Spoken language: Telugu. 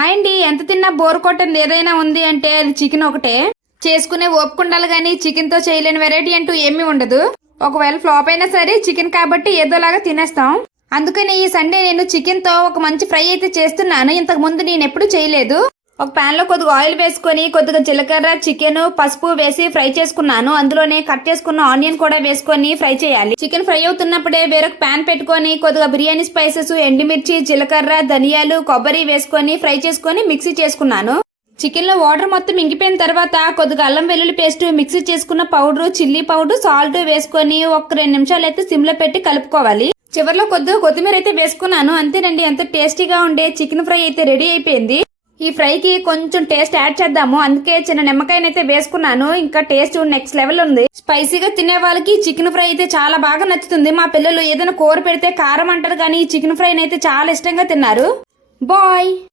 హాయ్ అండి, ఎంత తిన్నా బోర్ కొట్టంది ఏదైనా ఉంది అంటే అది చికెన్ ఒకటే. చేసుకునే ఓపిక ఉండాలి కానీ చికెన్ తో చేయలేని వెరైటీ అంటూ ఏమీ ఉండదు. ఒకవేళ ఫ్లాప్ అయినా సరే చికెన్ కాబట్టి ఏదోలాగా తినేస్తాం. అందుకని ఈ సండే నేను చికెన్ తో ఒక మంచి ఫ్రై అయితే చేస్తున్నాను. ఇంతకు ముందు నేను ఎప్పుడు చేయలేదు. ఒక పాన్ లో కొద్దిగా ఆయిల్ వేసుకొని కొద్దిగా జీలకర్ర, చికెన్, పసుపు వేసి ఫ్రై చేసుకున్నాను. అందులోనే కట్ చేసుకున్న ఆనియన్ కూడా వేసుకొని ఫ్రై చేయాలి. చికెన్ ఫ్రై అవుతున్నప్పుడే వేరొక పాన్ పెట్టుకొని కొద్దిగా బిర్యానీ స్పైసెస్, ఎండుమిర్చి, జీలకర్ర, ధనియాలు, కొబ్బరి వేసుకొని ఫ్రై చేసుకొని మిక్సీ చేసుకున్నాను. చికెన్ లో వాటర్ మొత్తం ఇంకిపోయిన తర్వాత కొద్దిగా అల్లం వెల్లుల్లి పేస్ట్, మిక్సీ చేసుకున్న పౌడర్, చిల్లీ పౌడర్, సాల్ట్ వేసుకొని ఒక 2 నిమిషాలు అయితే సిమ్ లో పెట్టి కలుపుకోవాలి. చివరిలో కొద్దిగా కొత్తిమీర అయితే వేసుకున్నాను. అంతేనండి, ఎంత టేస్టీగా ఉండే చికెన్ ఫ్రై అయితే రెడీ అయిపోయింది. ఈ ఫ్రైకి కొంచెం టేస్ట్ యాడ్ చేద్దాము, అందుకే చిన్న నిమ్మకాయనైతే వేసుకున్నాను. ఇంకా టేస్ట్ నెక్స్ట్ లెవెల్ ఉంది. స్పైసీగా తినే వాళ్ళకి చికెన్ ఫ్రై అయితే చాలా బాగా నచ్చుతుంది. మా పిల్లలు ఏదైనా కూర పెడితే కారం అంటారు కానీ చికెన్ ఫ్రై అయితే చాలా ఇష్టంగా తిన్నారు. బాయ్.